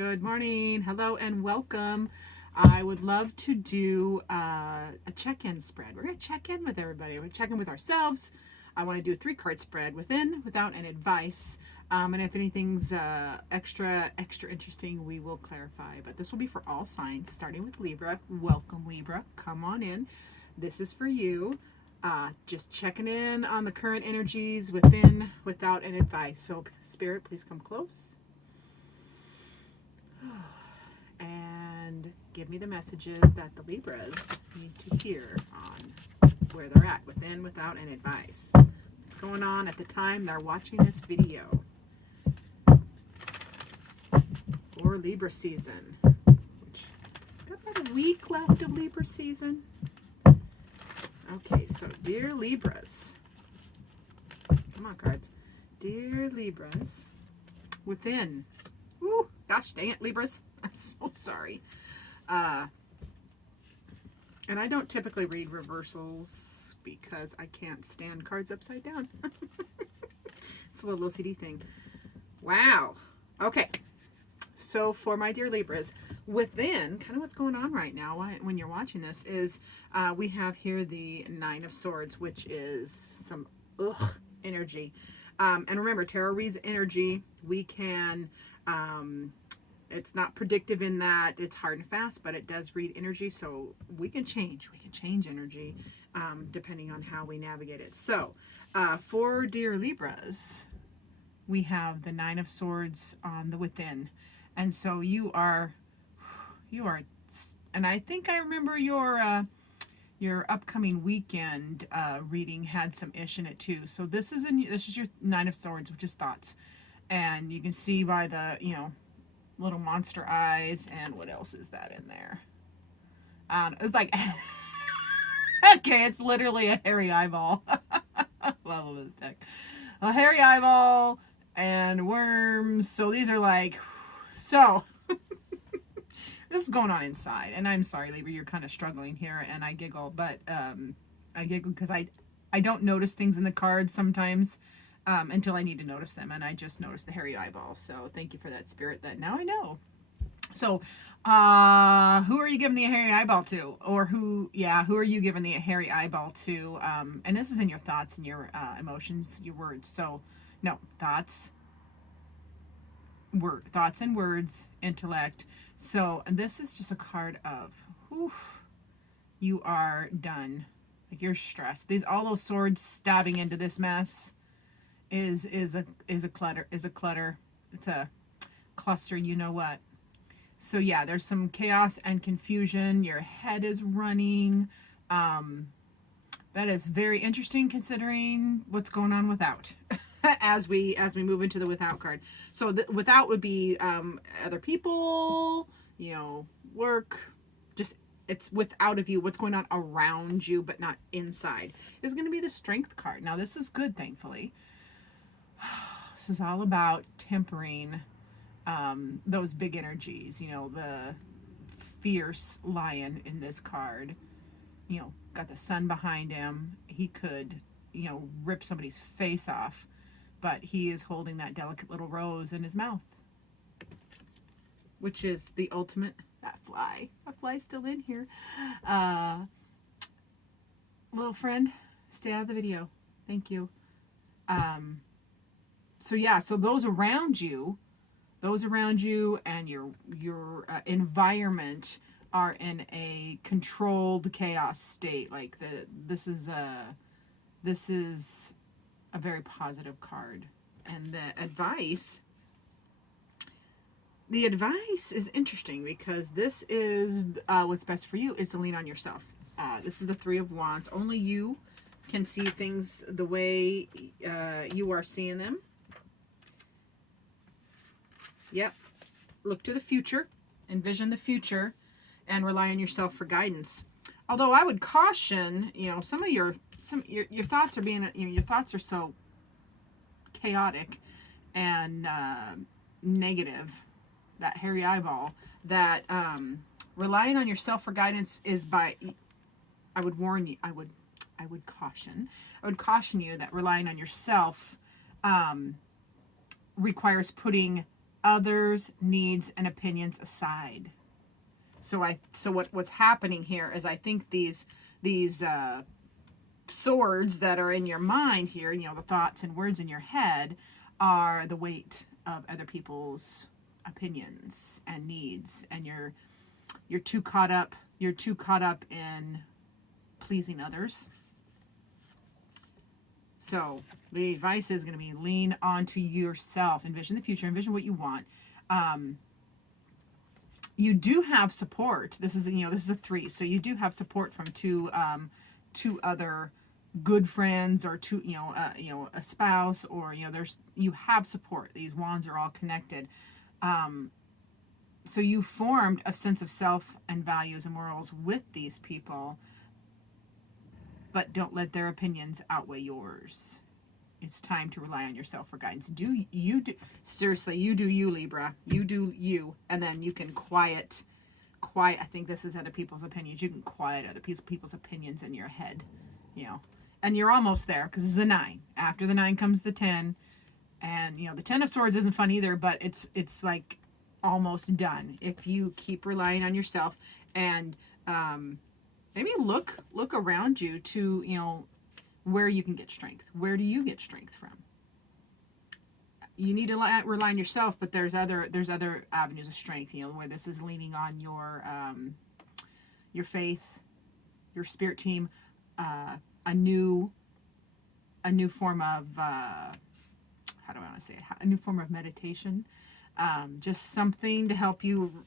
Good morning. Hello and welcome. I would love to do a check-in spread. We're going to check in with everybody. We're checking with ourselves. I want to do a 3-card spread within, without, and advice. And if anything's extra interesting, we will clarify. But this will be for all signs, starting with Libra. Welcome, Libra. Come on in. This is for you. Just checking in on the current energies within, without, and advice. So, Spirit, please come close. And give me the messages that the Libras need to hear on where they're at, within, without, and advice. What's going on at the time they're watching this video. For Libra season. Which, got about a week left of Libra season. Okay, so dear Libras. Come on, cards. Dear Libras. Within. Ooh, gosh dang it, Libras. I'm so sorry. And I don't typically read reversals because I can't stand cards upside down. It's a little OCD thing. Wow. Okay. So for my dear Libras, within, kind of what's going on right now when you're watching this is we have here the 9 of Swords, which is some energy. And remember, tarot reads energy. We can... it's not predictive in that it's hard and fast, but it does read energy, so we can change energy depending on how we navigate it. So for dear Libras, we have the 9 of Swords on the within, and so you are, and I think I remember your upcoming weekend reading had some ish in it too. So this is your 9 of Swords, which is thoughts, and you can see by the little monster eyes, and what else is that in there? It's like okay, it's literally a hairy eyeball. Love this deck. A hairy eyeball and worms. So these are like, so this is going on inside, and I'm sorry, Libra, you're kind of struggling here, and I giggle, but I giggle because I don't notice things in the cards sometimes. Until I need to notice them, and I just noticed the hairy eyeball. So thank you for that, Spirit, that now I know. So who are you giving the hairy eyeball to? Or who are you giving the hairy eyeball to? And this is in your thoughts and your emotions, your words. So no, thoughts and words, intellect. So this is just a card of you are done. Like, you're stressed. All those swords stabbing into this mess is a clutter. It's a cluster, you know what. So yeah, there's some chaos and confusion. Your head is running. That is very interesting considering what's going on without. as we move into the without card. So without would be other people, work, just it's without of you, what's going on around you but not inside, is going to be the Strength card. Now this is good, thankfully. This is all about tempering those big energies. The fierce lion in this card, got the sun behind him. He could, rip somebody's face off, but he is holding that delicate little rose in his mouth, which is the ultimate. That fly's still in here. Little friend, stay out of the video. Thank you. So yeah, so those around you and your environment are in a controlled chaos state. Like this is a very positive card. And the advice is interesting because this is what's best for you is to lean on yourself. This is the 3 of Wands. Only you can see things the way you are seeing them. Yep. Look to the future, envision the future, and rely on yourself for guidance. Although I would caution, some of your thoughts are being, your thoughts are so chaotic and negative, that hairy eyeball, that relying on yourself for guidance is I would warn you, I would caution you that relying on yourself requires putting others' needs and opinions aside. So what's happening here is I think these swords that are in your mind here, the thoughts and words in your head, are the weight of other people's opinions and needs, and you're too caught up in pleasing others. So the advice is going to be lean onto yourself, envision the future, envision what you want. You do have support. This is a 3, so you do have support from two other good friends, or a spouse, or you have support. These wands are all connected. So you formed a sense of self and values and morals with these people, but don't let their opinions outweigh yours. It's time to rely on yourself for guidance. Seriously, you do you, Libra. You do you, and then you can quiet. I think this is other people's opinions. You can quiet other people's opinions in your head, and you're almost there, because it's a 9. After the 9 comes the 10, and the 10 of Swords isn't fun either, but it's like almost done if you keep relying on yourself. And maybe look around you to where you can get strength. Where do you get strength from? You need to rely on yourself, but there's other avenues of strength, where this is leaning on your faith, your spirit team, a new form of how do I want to say it? A new form of meditation. Just something to help you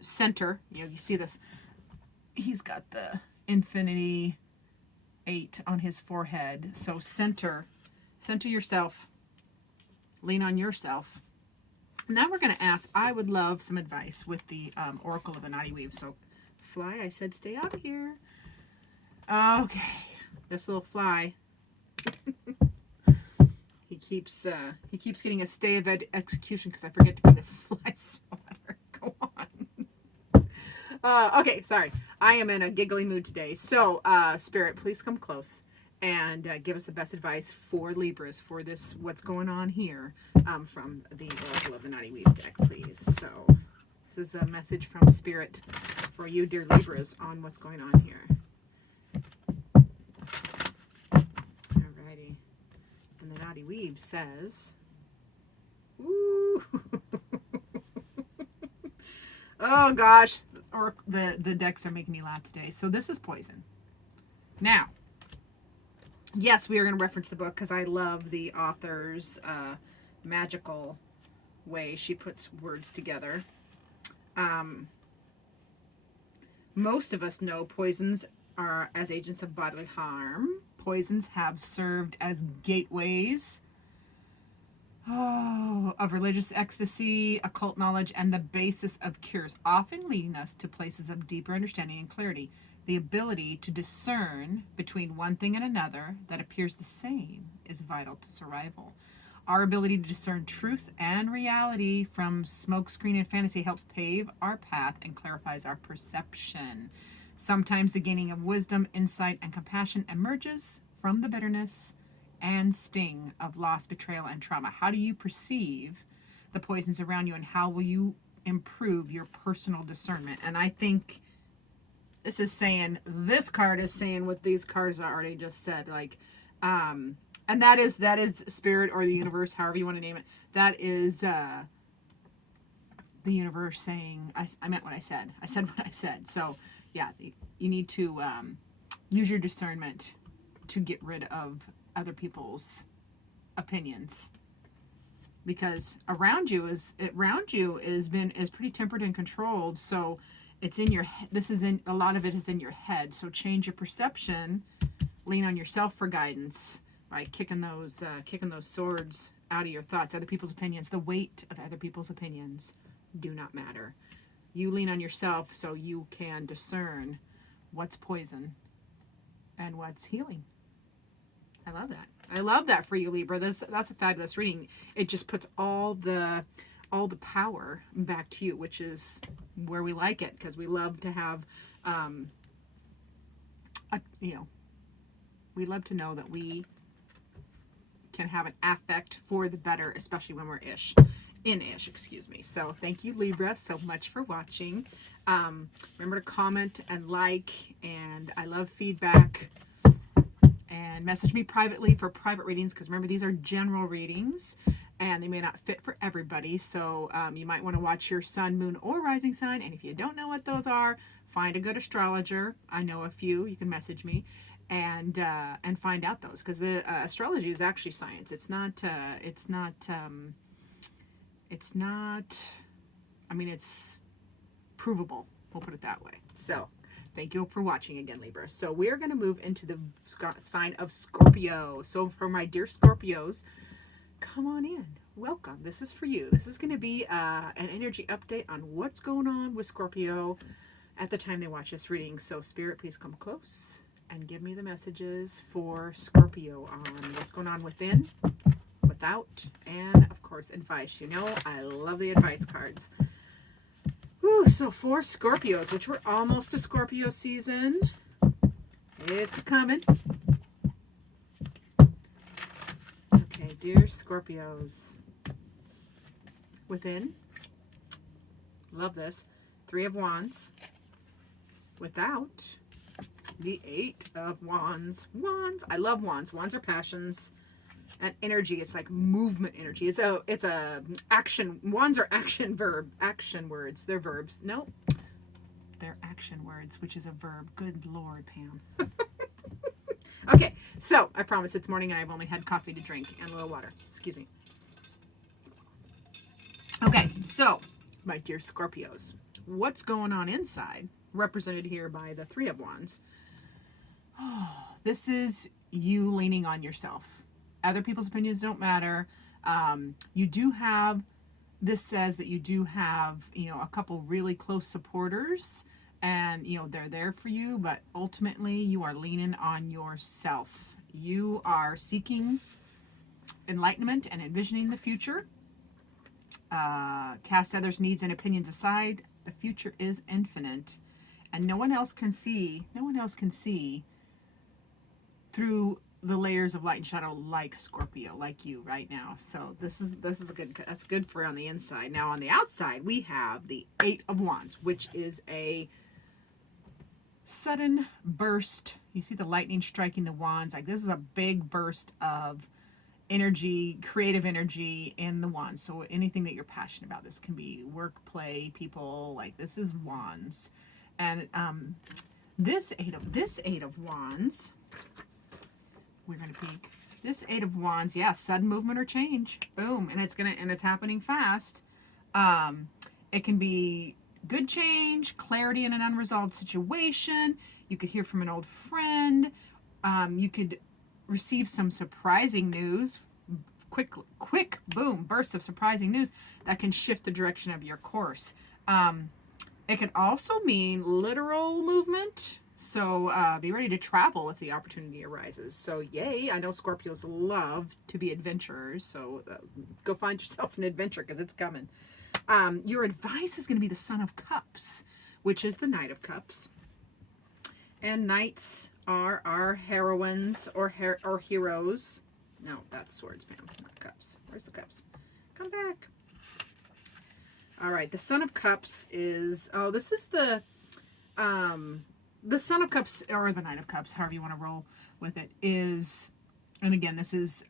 center. You see this. He's got the infinity 8 on his forehead. So center yourself. Lean on yourself. Now we're going to ask. I would love some advice with the Oracle of the Knotty Weave. So, fly, I said stay out of here. Okay, this little fly. He keeps getting a stay of execution because I forget to bring the fly swatter. Go on. Okay, sorry. I am in a giggly mood today. So, Spirit, please come close and give us the best advice for Libras for this, what's going on here, from the Oracle of the Knotty Weave deck, please. So, this is a message from Spirit for you, dear Libras, on what's going on here. Alrighty. And the Knotty Weave says, ooh. Oh gosh, or the decks are making me laugh today. So this is poison. Now, yes, we are going to reference the book because I love the author's magical way she puts words together. Most of us know poisons are as agents of bodily harm. Poisons have served as gateways of religious ecstasy, occult knowledge, and the basis of cures, often leading us to places of deeper understanding and clarity. The ability to discern between one thing and another that appears the same is vital to survival. Our ability to discern truth and reality from smokescreen and fantasy helps pave our path and clarifies our perception. Sometimes the gaining of wisdom, insight, and compassion emerges from the bitterness and sting of loss, betrayal, and trauma. How do you perceive the poisons around you, and how will you improve your personal discernment? And I think this card is saying what these cards already just said, like, and that is Spirit or the universe, however you want to name it. That is the universe saying, I meant what I said. I said what I said. So yeah, you need to use your discernment to get rid of other people's opinions, because around you is pretty tempered and controlled. So it's in your a lot of it is in your head. So change your perception, lean on yourself for guidance by kicking those swords out of your thoughts. Other people's opinions, the weight of other people's opinions do not matter. You lean on yourself so you can discern what's poison and what's healing. I love that. I love that for you, Libra. That's a fabulous reading. It just puts all the power back to you, which is where we like it, because we love to have, we love to know that we can have an affect for the better, especially when we're ish. in-ish, excuse me. So thank you, Libra, so much for watching. Remember to comment and like, and I love feedback. And message me privately for private readings, because remember, these are general readings and they may not fit for everybody. So you might want to watch your sun, moon, or rising sign. And if you don't know what those are, find a good astrologer. I know a few. You can message me and find out those, because the astrology is actually science. It's not. I mean, it's provable. We'll put it that way. So thank you for watching again, Libra. So we're going to move into the sign of Scorpio. So for my dear Scorpios, come on in. Welcome. This is for you. This is going to be an energy update on what's going on with Scorpio at the time they watch this reading. So Spirit, please come close and give me the messages for Scorpio on what's going on within, without, and of course advice. You know I love the advice cards. Whew, so for Scorpios, which we're almost to Scorpio season, it's coming. Okay, dear Scorpios, within, love this, 3 of Wands, without, the 8 of Wands. Wands, I love wands. Wands are passions and energy. It's like movement energy. It's a action. Wands are action words. They're verbs. No, they're action words, which is a verb. Good Lord, Pam. Okay, so I promise it's morning and I've only had coffee to drink and a little water. Excuse me. Okay, so my dear Scorpios, what's going on inside, represented here by the 3 of Wands? Oh, this is you leaning on yourself. Other people's opinions don't matter. You do have, this says that you do have, a couple really close supporters, and, they're there for you, but ultimately you are leaning on yourself. You are seeking enlightenment and envisioning the future. Cast others' needs and opinions aside. The future is infinite, and no one else can see through the layers of light and shadow like Scorpio, like you right now. So this is a good, that's good for on the inside. Now on the outside, we have the 8 of Wands, which is a sudden burst. You see the lightning striking the wands. Like, this is a big burst of energy, creative energy in the wands. So anything that you're passionate about, this can be work, play, people, like this is wands. And this eight of wands, we're going to peek. This 8 of Wands, yeah, sudden movement or change. Boom. And it's happening fast. It can be good change, clarity in an unresolved situation. You could hear from an old friend. You could receive some surprising news. Quick, boom, bursts of surprising news that can shift the direction of your course. It could also mean literal movement. So be ready to travel if the opportunity arises. So yay, I know Scorpios love to be adventurers. So go find yourself an adventure, because it's coming. Your advice is going to be the Son of Cups, which is the Knight of Cups. And knights are our heroines or heroes. No, that's swords, ma'am, not cups. Where's the cups? Come back. All right, the Son of Cups is, this is the Son of Cups, or the Knight of Cups, however you want to roll with it, is, and again, this is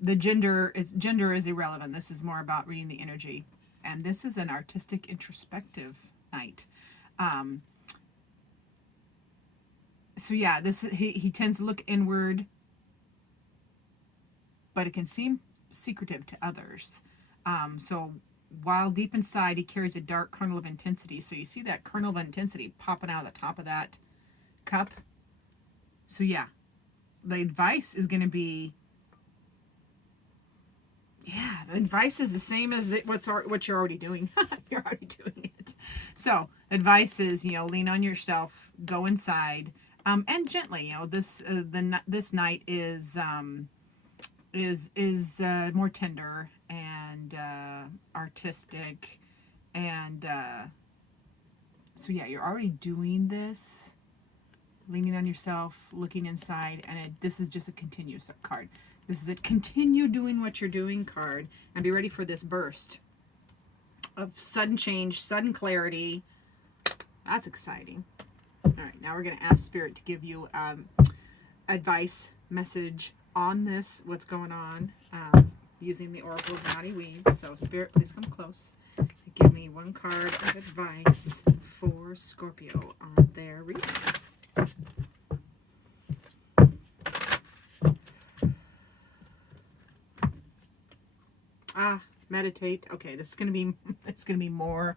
the gender is irrelevant. This is more about reading the energy. And this is an artistic, introspective knight. So yeah, he tends to look inward, but it can seem secretive to others. So while deep inside, he carries a dark kernel of intensity. So you see that kernel of intensity popping out of the top of that cup. So yeah, the advice is going to be, yeah, the advice is the same as what you're already doing. You're already doing it. So advice is, lean on yourself, go inside, and gently. This night is more tender and artistic, and so yeah, you're already doing this, leaning on yourself, looking inside, and this is just a continuous card. This is a continue doing what you're doing card, and be ready for this burst. of sudden change, sudden clarity. That's exciting. All right, now we're going to ask Spirit to give you advice, message on this, what's going on, using the Oracle of Naughty Weave. So Spirit, please come close. Give me one card of advice for Scorpio on their reading. Meditate. Okay, this is gonna be more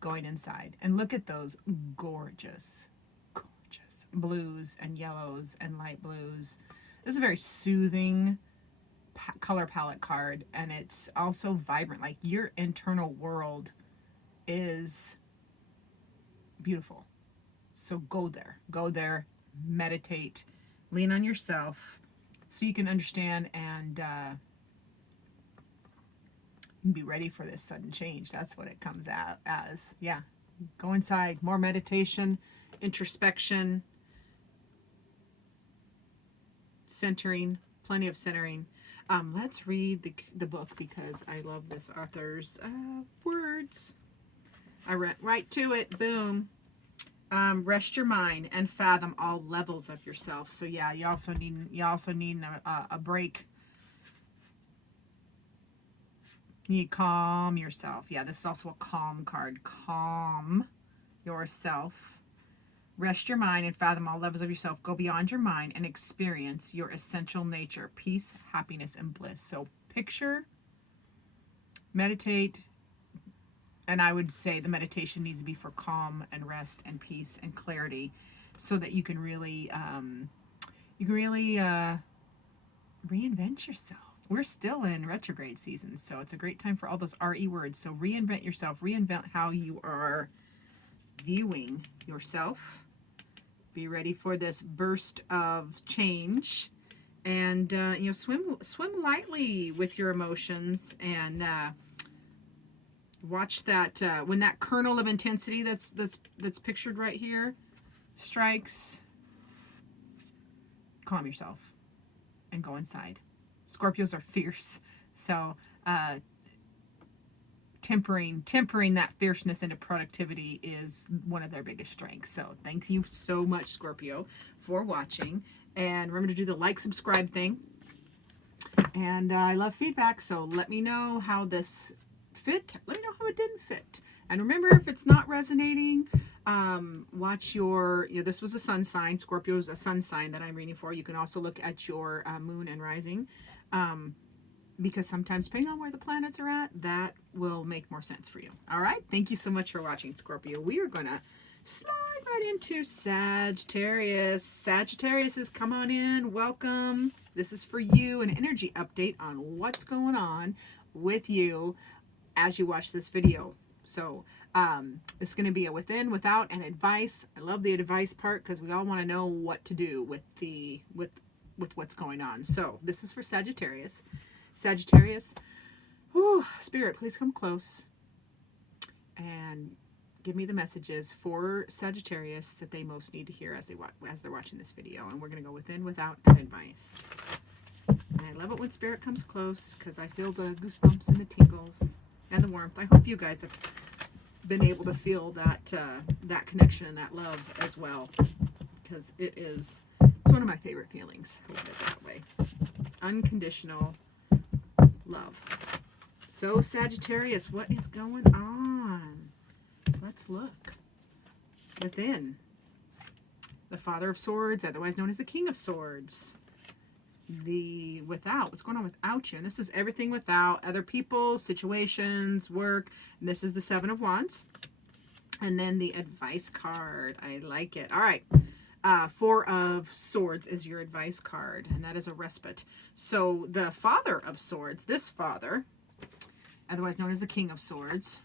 going inside. And look at those gorgeous, gorgeous blues and yellows and light blues. This is a very soothing color palette card, and it's also vibrant. Like, your internal world is beautiful. So go there, meditate, lean on yourself so you can understand and be ready for this sudden change. That's what it comes out as. Yeah, go inside, more meditation, introspection, centering, plenty of centering. Let's read the book because I love this author's words. I went right to it. Boom. Rest your mind and fathom all levels of yourself. So yeah, you also need a break. You need to calm yourself. Yeah, this is also a calm card. Calm yourself. Rest your mind and fathom all levels of yourself. Go beyond your mind and experience your essential nature, peace, happiness, and bliss. So picture, meditate, and I would say the meditation needs to be for calm and rest and peace and clarity, so that you can really, reinvent yourself. We're still in retrograde season, so it's a great time for all those RE words. So reinvent yourself, reinvent how you are viewing yourself. Be ready for this burst of change, and swim lightly with your emotions, and watch that when that kernel of intensity that's pictured right here strikes. Calm yourself and go inside. Scorpios are fierce, so tempering that fierceness into productivity is one of their biggest strengths. So thank you so much, Scorpio, for watching, and remember to do the like, subscribe thing. And I love feedback, so let me know how this fit. Let me know how it didn't fit. And remember, if it's not resonating, watch your, this was a sun sign. Scorpio is a sun sign that I'm reading for. You can also look at your moon and rising, because sometimes, depending on where the planets are at, that will make more sense for you. All right, thank you so much for watching, Scorpio. We are gonna slide right into Sagittarius. Sagittarius is, come on in, welcome. This is for you, an energy update on what's going on with you as you watch this video. So it's going to be a within, without, and advice. I love the advice part because we all want to know what to do with what's going on. So this is for Sagittarius. Sagittarius, Spirit, please come close and give me the messages for Sagittarius that they most need to hear as they're watching this video. And we're going to go within, without, and advice. And I love it when Spirit comes close because I feel the goosebumps and the tingles and the warmth. I hope you guys have been able to feel that that connection and that love as well, because it's one of my favorite feelings. I'll put it that way. Unconditional love. So Sagittarius, what is going on? Let's look within. The Father of Swords, otherwise known as the King of Swords. The without, what's going on without you? And this is everything without, other people, situations, work. And this is the Seven of Wands. And then the advice card. I like it. All right. Four of Swords is your advice card, and that is a respite. So the Father of Swords, this father, otherwise known as the King of Swords,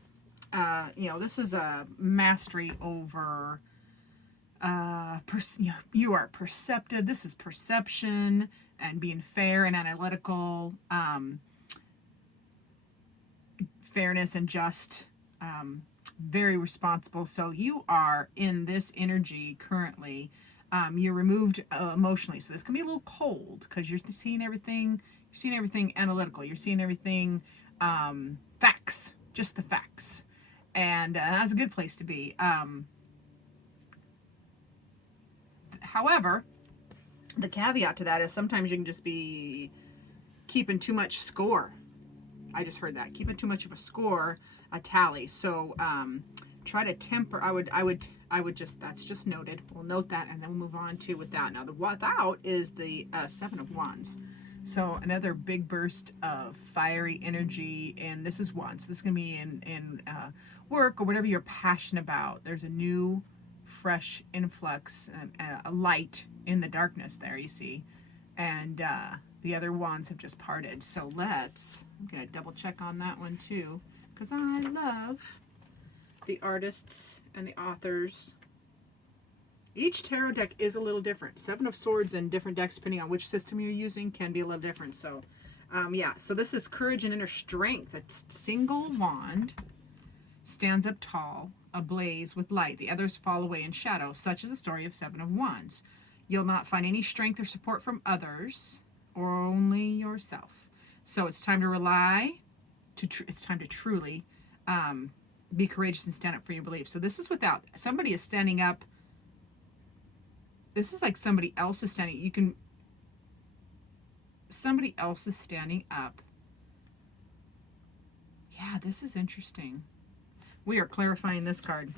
this is a mastery over, you are perceptive. This is perception and being fair and analytical, fairness and just, very responsible. So you are in this energy currently. You're removed emotionally. So this can be a little cold because you're seeing everything analytical. You're seeing everything facts. just the facts. And that's a good place to be. However, the caveat to that is sometimes you can just be keeping too much score. I just heard that. Keeping too much of a score, a tally. So try to temper. I would just, that's just noted. We'll note that and then we'll move on to without. Now the without is the Seven of Wands. So another big burst of fiery energy, and this is one. So this is going to be in work or whatever you're passionate about. There's a new, fresh influx, a light in the darkness there, you see. And the other wands have just parted. So I'm going to double check on that one too, because I love the artists and the authors. Each tarot deck is a little different. Seven of Swords and different decks, depending on which system you're using, can be a little different. So, yeah. So this is courage and inner strength. A single wand stands up tall, ablaze with light. The others fall away in shadow. Such is the story of Seven of Wands. You'll not find any strength or support from others, or only yourself. So it's time to rely. It's time to truly be courageous and stand up for your beliefs. So this is without. Somebody is standing up. This is like somebody else is standing. Somebody else is standing up. Yeah, this is interesting. We are clarifying this card.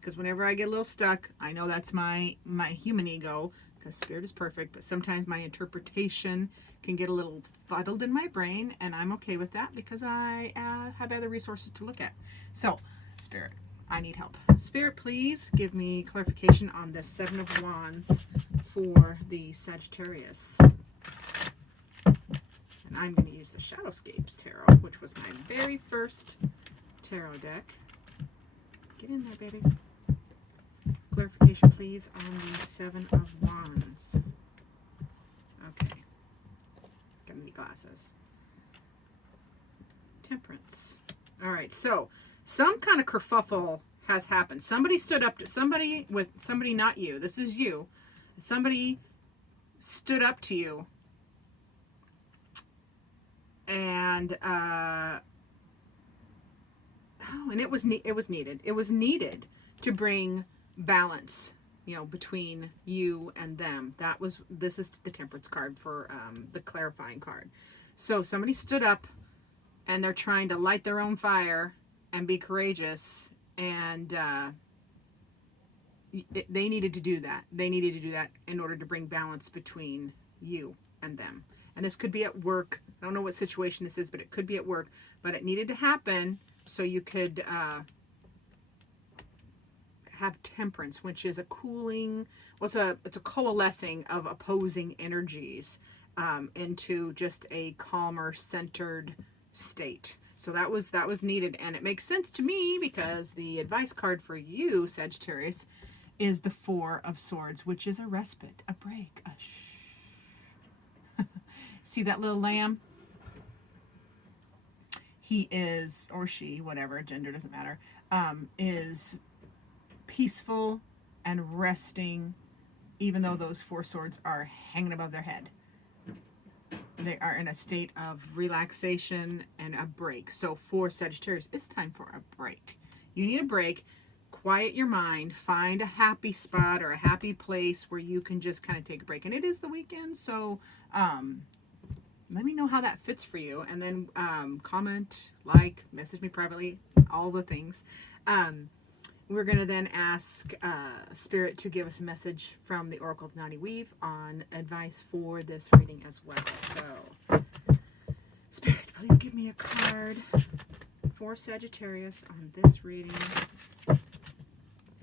Because whenever I get a little stuck, I know that's my human ego, because Spirit is perfect, but sometimes my interpretation can get a little fuddled in my brain, and I'm okay with that because I have other resources to look at. So, Spirit, I need help. Spirit, please give me clarification on this Seven of Wands for the Sagittarius. And I'm going to use the Shadowscapes Tarot, which was my very first tarot deck. Get in there, babies. Clarification, please, on the Seven of Wands. Okay. Got me glasses. Temperance. All right, so some kind of kerfuffle has happened. Somebody stood up to somebody, not you. This is you. Somebody stood up to you, and and it was needed. It was needed to bring balance, between you and them. This is the Temperance card for the clarifying card. So somebody stood up, and they're trying to light their own fire and be courageous, and they needed to do that. They needed to do that in order to bring balance between you and them. And this could be at work. I don't know what situation this is, but it could be at work. But it needed to happen so you could have temperance, which is a cooling, it's a coalescing of opposing energies into just a calmer, centered state. So that was needed, and it makes sense to me because the advice card for you, Sagittarius, is the Four of Swords, which is a respite, a break, a shh. See that little lamb? He is, or she, whatever, gender doesn't matter, is peaceful and resting, even though those four swords are hanging above their head. They are in a state of relaxation and a break. So for Sagittarius, it's time for a break. You need a break. Quiet your mind. Find a happy spot or a happy place where you can just kind of take a break. And it is the weekend, so let me know how that fits for you. And then comment, like, message me privately, all the things. We're going to then ask Spirit to give us a message from the Oracle of Nani Weave on advice for this reading as well. So, Spirit, please give me a card for Sagittarius on this reading.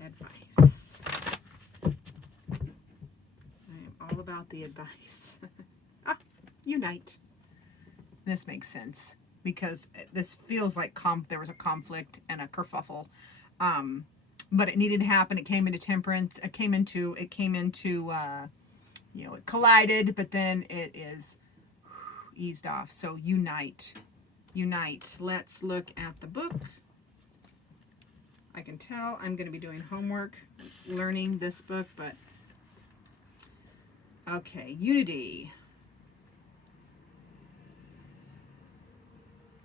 Advice. I am all about the advice. Unite. This makes sense because this feels like there was a conflict and a kerfuffle. But it needed to happen. It came into temperance. It came into, it collided, but then it is eased off. So unite. Let's look at the book. I can tell I'm going to be doing homework, learning this book, but okay, unity.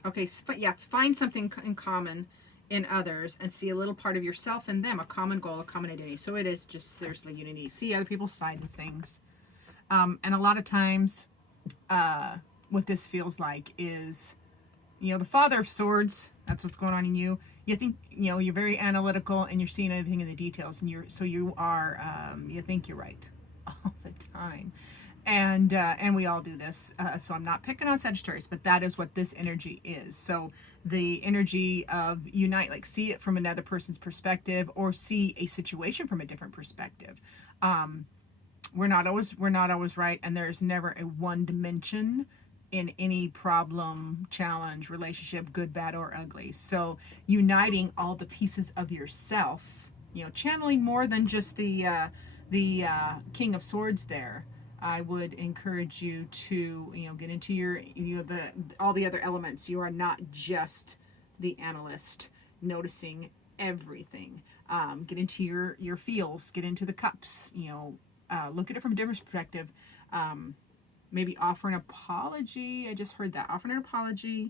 Okay, yeah, find something in common in others and see a little part of yourself in them, a common goal, a common identity. So it is just seriously unity. See other people's side of things. And a lot of times, what this feels like is, you know, the Father of Swords, that's what's going on in you. You think, you know, you're very analytical and you're seeing everything in the details, and you think you're right all the time. And we all do this. So I'm not picking on Sagittarius, but that is what this energy is. So the energy of unite, like see it from another person's perspective, or see a situation from a different perspective. We're not always right, and there's never a one dimension in any problem, challenge, relationship, good, bad, or ugly. So uniting all the pieces of yourself, you know, channeling more than just the King of Swords there. I would encourage you to, you know, get into your, you know, all the other elements. You are not just the analyst noticing everything. Get into your feels, get into the cups, you know, look at it from a different perspective. Maybe offer an apology. I just heard that. Offer an apology,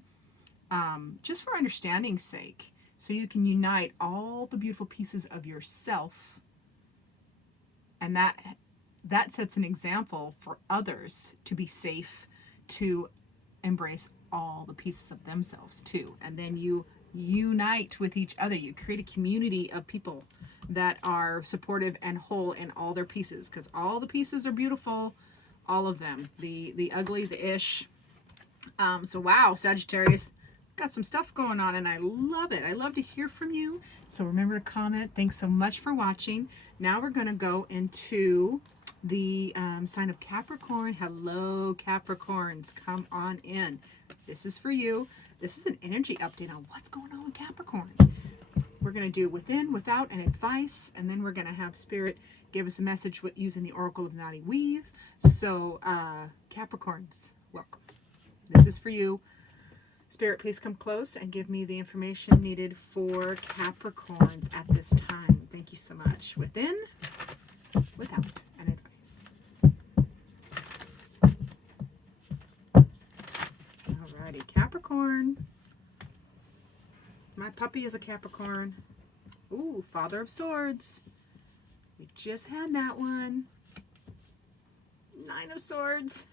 just for understanding's sake. So you can unite all the beautiful pieces of yourself. And that sets an example for others to be safe, to embrace all the pieces of themselves too. And then you unite with each other. You create a community of people that are supportive and whole in all their pieces, because all the pieces are beautiful, all of them, the ugly, the ish. So wow, Sagittarius, got some stuff going on, and I love it. I love to hear from you. So remember to comment. Thanks so much for watching. Now we're going to go into the sign of Capricorn. Hello, Capricorns. Come on in. This is for you. This is an energy update on what's going on with Capricorn. We're going to do within, without, and advice, and then we're going to have Spirit give us a message using the Oracle of Naughty Weave. So, Capricorns, welcome. This is for you. Spirit, please come close and give me the information needed for Capricorns at this time. Thank you so much. Within, without, and advice. Alrighty, Capricorn. My puppy is a Capricorn. Ooh, Father of Swords. We just had that one. Nine of Swords.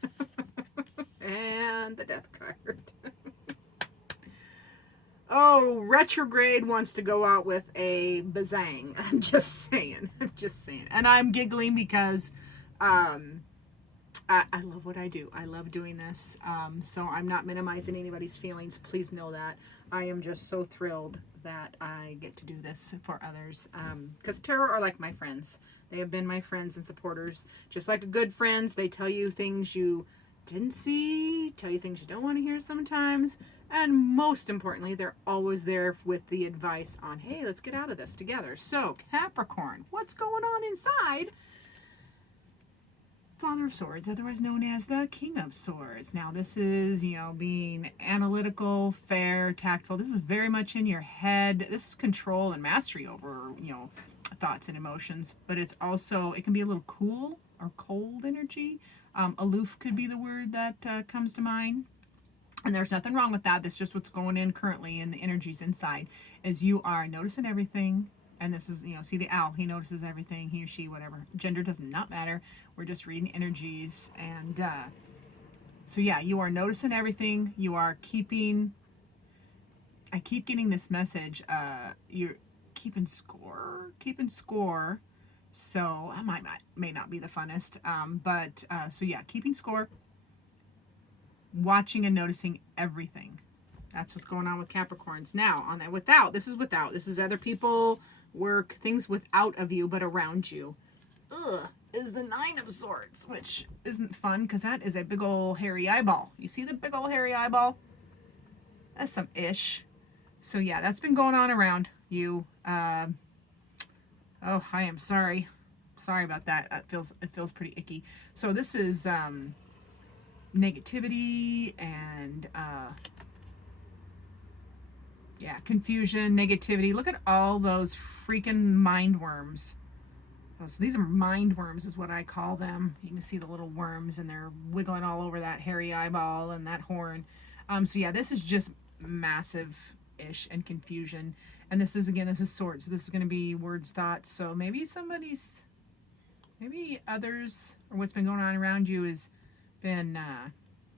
And the Death card. Oh, retrograde wants to go out with a bazang. I'm just saying. And I'm giggling because I love what I do. I love doing this. So I'm not minimizing anybody's feelings. Please know that. I am just so thrilled that I get to do this for others. Because tarot are like my friends. They have been my friends and supporters. Just like good friends, they tell you things you didn't see, tell you things you don't want to hear sometimes. And most importantly, they're always there with the advice on, hey, let's get out of this together. So, Capricorn, what's going on inside? Father of Swords, otherwise known as the King of Swords. Now, this is, you know, being analytical, fair, tactful. This is very much in your head. This is control and mastery over, you know, thoughts and emotions. But it's also, it can be a little cool or cold energy. Aloof could be the word that comes to mind. And there's nothing wrong with that. That's just what's going in currently in the energies inside, is you are noticing everything. And this is, you know, see the owl, he notices everything, he or she, whatever. Gender does not matter. We're just reading energies. And so yeah, you are noticing everything. You are keeping, I keep getting this message, you're keeping score. So that may not be the funnest, but so yeah, keeping score, watching and noticing everything. That's what's going on with Capricorns. Now, on that without, this is other people, work, things without of you, but around you. Is the Nine of Swords, which isn't fun because that is a big old hairy eyeball. You see the big old hairy eyeball? That's some ish. So yeah, that's been going on around you. Oh, I am sorry. Sorry about that. It feels pretty icky. So this is negativity and yeah, confusion, negativity. Look at all those freaking mind worms. Oh, so these are mind worms is what I call them. You can see the little worms and they're wiggling all over that hairy eyeball and that horn. So yeah, this is just massive-ish and confusion. And this is, again, this is swords. So this is going to be words, thoughts. So maybe maybe others, or what's been going on around you has been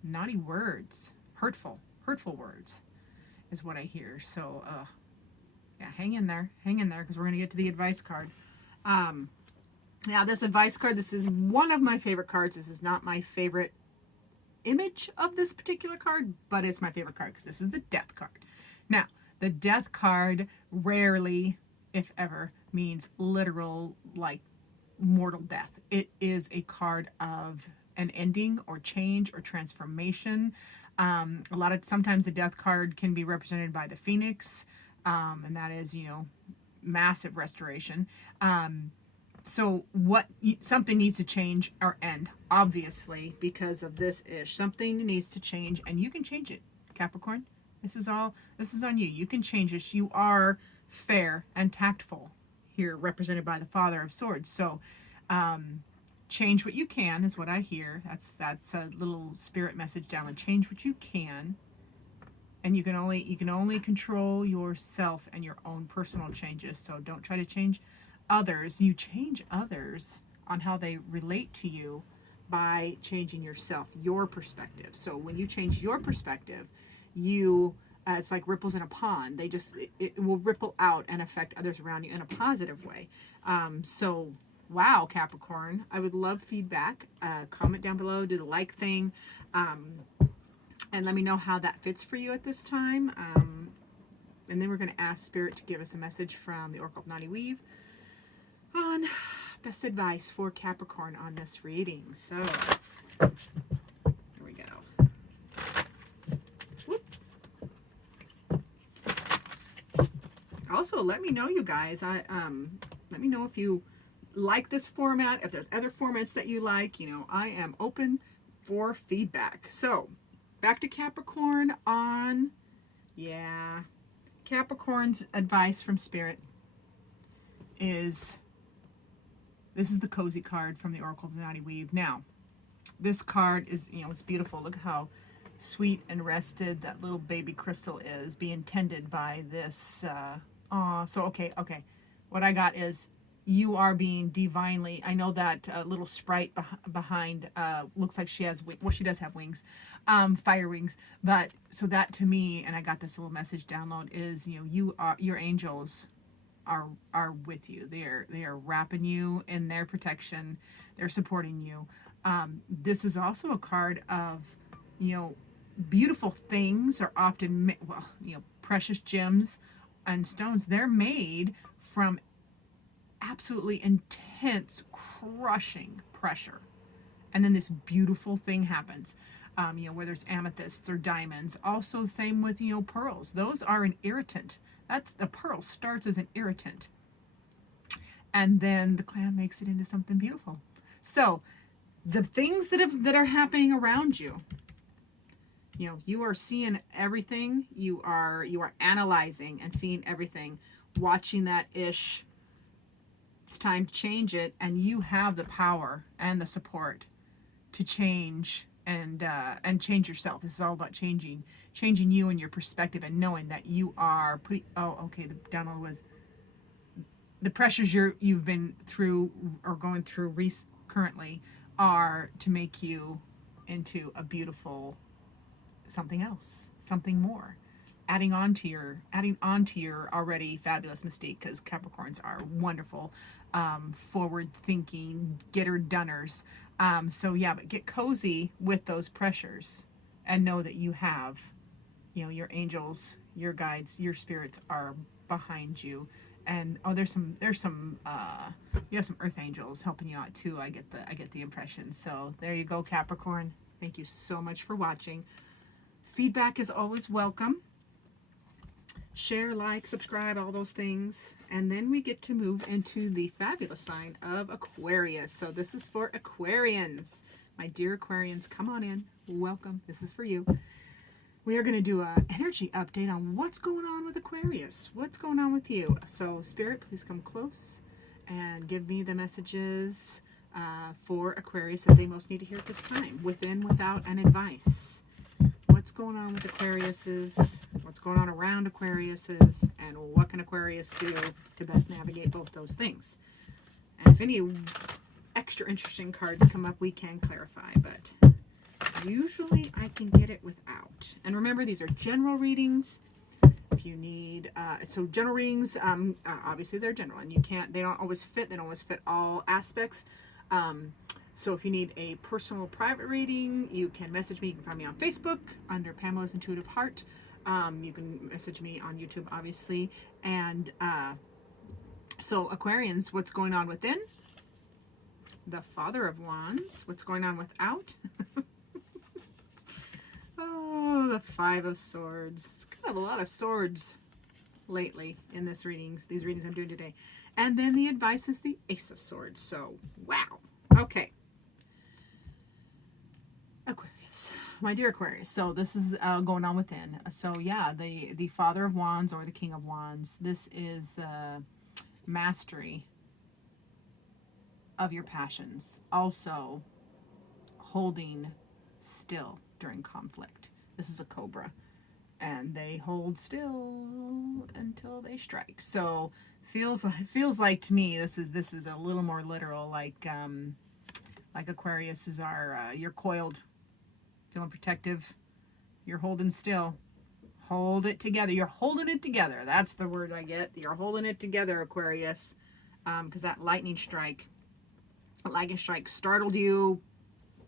naughty words, hurtful words is what I hear. So, yeah, hang in there, because we're going to get to the advice card. Now, this advice card, this is one of my favorite cards. This is not my favorite image of this particular card, but it's my favorite card because this is the Death card. Now, the Death card rarely, if ever, means literal, like, mortal death. It is a card of an ending or change or transformation. Sometimes the Death card can be represented by the Phoenix, and that is, massive restoration. So something needs to change or end, obviously, because of this ish. Something needs to change, and you can change it, Capricorn. This is on you. You can change this. You are fair and tactful here, represented by the Father of Swords. So change what you can is what I hear. That's a little spirit message down. Change what you can, and you can only control yourself and your own personal changes. So don't try to change others. You change others on how they relate to you by changing yourself, your perspective. So when you change your perspective, it's like ripples in a pond. It will ripple out and affect others around you in a positive way. So wow, Capricorn, I would love feedback. Comment down below, do the like thing, and let me know how that fits for you at this time. And then we're going to ask Spirit to give us a message from the Oracle of Naughty Weave on best advice for Capricorn on this reading. So here we go. Whoop. Also, let me know, you guys. Let me know if you like this format, if there's other formats that you like. I am open for feedback. So back to Capricorn on, Capricorn's advice from Spirit is, this is the cozy card from the Oracle of the Naughty Weave. Now, this card is, it's beautiful. Look how sweet and rested that little baby crystal is, being tended by this. Okay. What I got is, you are being divinely, I know that little sprite behind looks like she has, she does have wings, fire wings. But so that to me, and I got this little message download, is, your angels are with you. They are wrapping you in their protection. They're supporting you. This is also a card of, beautiful things are often, precious gems and stones. They're made from absolutely intense, crushing pressure. And then this beautiful thing happens. Whether it's amethysts or diamonds. Also the same with, pearls. Those are an irritant. The pearl starts as an irritant, and then the clam makes it into something beautiful. So the things that are happening around you, you are seeing everything. You are analyzing and seeing everything, watching that ish. It's time to change it, and you have the power and the support to change and change yourself. This is all about changing you and your perspective, and knowing that you are the download was the pressures you've been through or going through currently are to make you into a beautiful something else, something more, adding on to your already fabulous mystique, because Capricorns are wonderful, forward thinking, getter-doners. But get cozy with those pressures, and know that you have, your angels, your guides, your spirits are behind you. And there's some you have some earth angels helping you out too. I get the impression. So there you go, Capricorn. Thank you so much for watching. Feedback is always welcome. Share, like, subscribe, all those things. And then we get to move into the fabulous sign of Aquarius. So this is for Aquarians. My dear Aquarians, come on in. Welcome. This is for you. We are going to do an energy update on what's going on with Aquarius. What's going on with you? So Spirit, please come close and give me the messages for Aquarius that they most need to hear at this time. Within, without, and advice. what's going on with Aquariuses, what's going on around Aquariuses, and what can Aquarius do to best navigate both those things. And if any extra interesting cards come up, we can clarify, but usually I can get it without. And remember, these are general readings. If you need, so general readings, obviously they're general, and they don't always fit all aspects. So if you need a personal private reading, you can message me. You can find me on Facebook under Pamela's Intuitive Heart. You can message me on YouTube, obviously. And so Aquarians, what's going on within? The Father of Wands. What's going on without? Oh, the Five of Swords. It's kind of a lot of swords lately in these readings I'm doing today. And then the advice is the Ace of Swords. So, wow. Okay. Aquarius. My dear Aquarius. So this is going on within. So yeah, the Father of Wands or the King of Wands. This is the mastery of your passions. Also, holding still during conflict. This is a Cobra, and they hold still until they strike. So feels like to me this is a little more literal, like Aquarius is you're coiled, feeling protective, you're holding still, hold it together, you're holding it together. That's the word I get. You're holding it together, Aquarius, because that lightning strike startled you,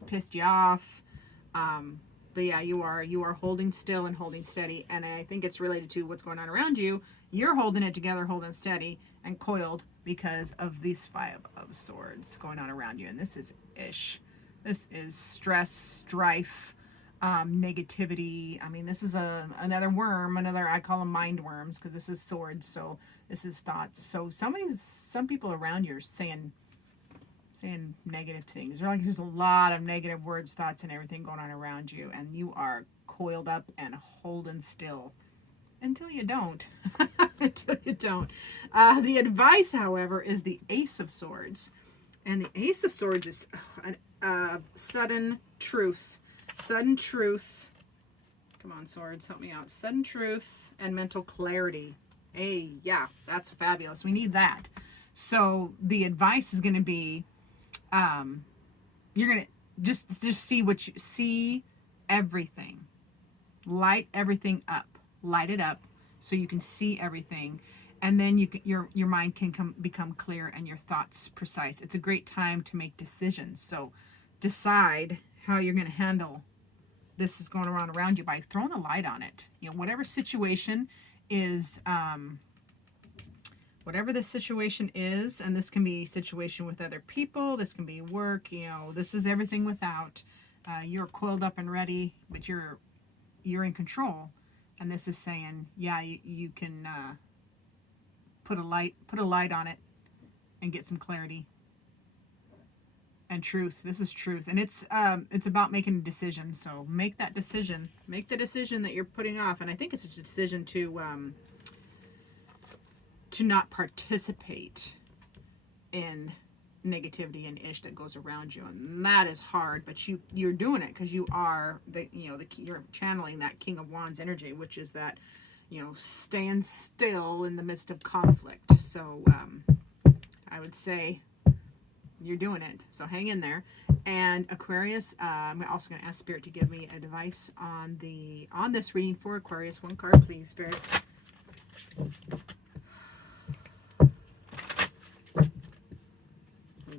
pissed you off. But yeah, you are holding still and holding steady, and I think it's related to what's going on around you. You're holding it together, holding steady, and coiled because of these Five of Swords going on around you. And this is ish. This is stress, strife, negativity. I mean, this is another worm. I call them mind worms, because this is swords. So this is thoughts. So some people around you are saying negative things. There's a lot of negative words, thoughts, and everything going on around you, and you are coiled up and holding still until you don't. Until you don't. The advice, however, is the Ace of Swords, and the Ace of Swords is sudden truth. Sudden truth. Come on, swords, help me out. Sudden truth and mental clarity. Hey, yeah, that's fabulous. We need that. So the advice is going to be, you're gonna just see everything, light everything up, light it up so you can see everything, and then your mind can become clear and your thoughts precise. It's a great time to make decisions. So decide how you're going to handle this is going around you by throwing a light on it. Whatever situation is, whatever the situation is, and this can be situation with other people, this can be work, this is everything without. You're coiled up and ready, but you're in control. And this is saying, yeah, you can put a light on it and get some clarity and truth. This is truth, and it's about making a decision. So make that decision. Make the decision that you're putting off, and I think it's a decision to not participate in negativity and ish that goes around you, and that is hard. But you're doing it because you are you're channeling that King of Wands energy, which is that staying still in the midst of conflict. So I would say you're doing it. So hang in there. And Aquarius, I'm also going to ask Spirit to give me advice on this reading for Aquarius. One card, please, Spirit.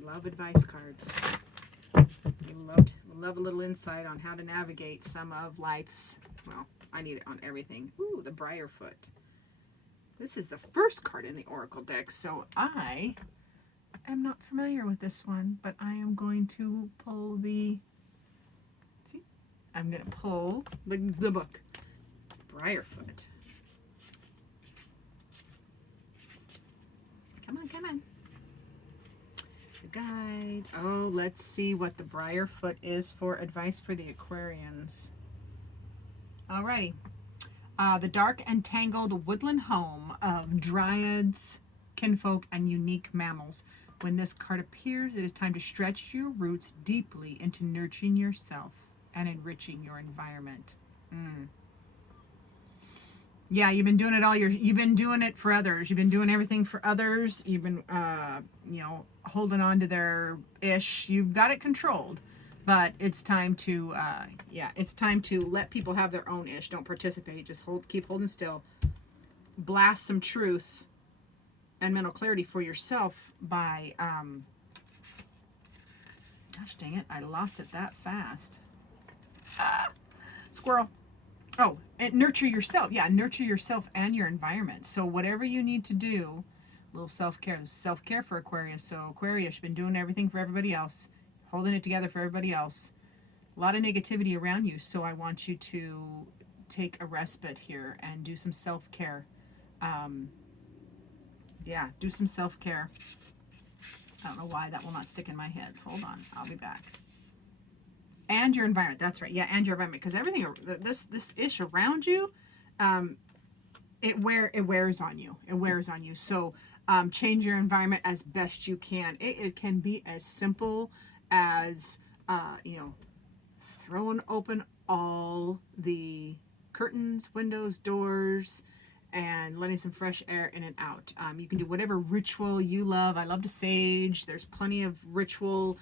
Love advice cards. We love a little insight on how to navigate some of life's, well, I need it on everything. Ooh, the Briarfoot. This is the first card in the Oracle deck, so I am not familiar with this one, but I am going to pull I'm going to pull the book. Briarfoot. Come on. Guide. Oh, let's see what the Briarfoot is for advice for the Aquarians. Alrighty. The dark and tangled woodland home of dryads, kinfolk, and unique mammals. When this card appears, it is time to stretch your roots deeply into nurturing yourself and enriching your environment. Yeah, you've been doing it you've been doing it for others. You've been doing everything for others. You've been, you know, holding on to their ish. You've got it controlled, but it's time to, yeah, it's time to let people have their own ish. Don't participate. Just keep holding still. Blast some truth and mental clarity for yourself by, gosh dang it, I lost it that fast. Squirrel. Oh, and nurture yourself. Yeah, nurture yourself and your environment. So whatever you need to do, a little self-care. Self-care for Aquarius. So Aquarius, you've been doing everything for everybody else, holding it together for everybody else. A lot of negativity around you. So I want you to take a respite here and do some self-care. Yeah, do some self-care. I don't know why that will not stick in my head. Hold on, I'll be back. And your environment. That's right. Yeah, and your environment, because everything, this ish around you, it wears on you. It wears on you. So change your environment as best you can. It can be as simple as you know, throwing open all the curtains, windows, doors, and letting some fresh air in and out. You can do whatever ritual you love. I love to sage. There's plenty of ritual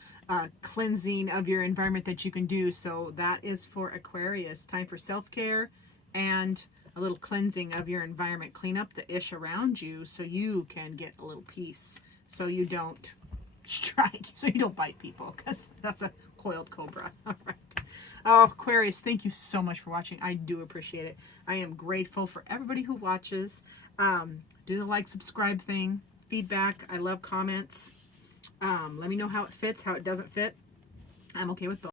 cleansing of your environment that you can do. So that is for Aquarius. Time for self-care and a little cleansing of your environment. Clean up the ish around you so you can get a little peace. So you don't strike. So you don't bite people, because that's a coiled cobra. All right. Oh, Aquarius, thank you so much for watching. I do appreciate it. I am grateful for everybody who watches. Do the like, subscribe thing. Feedback. I love comments. Let me know how it fits, how it doesn't fit. I'm okay with both.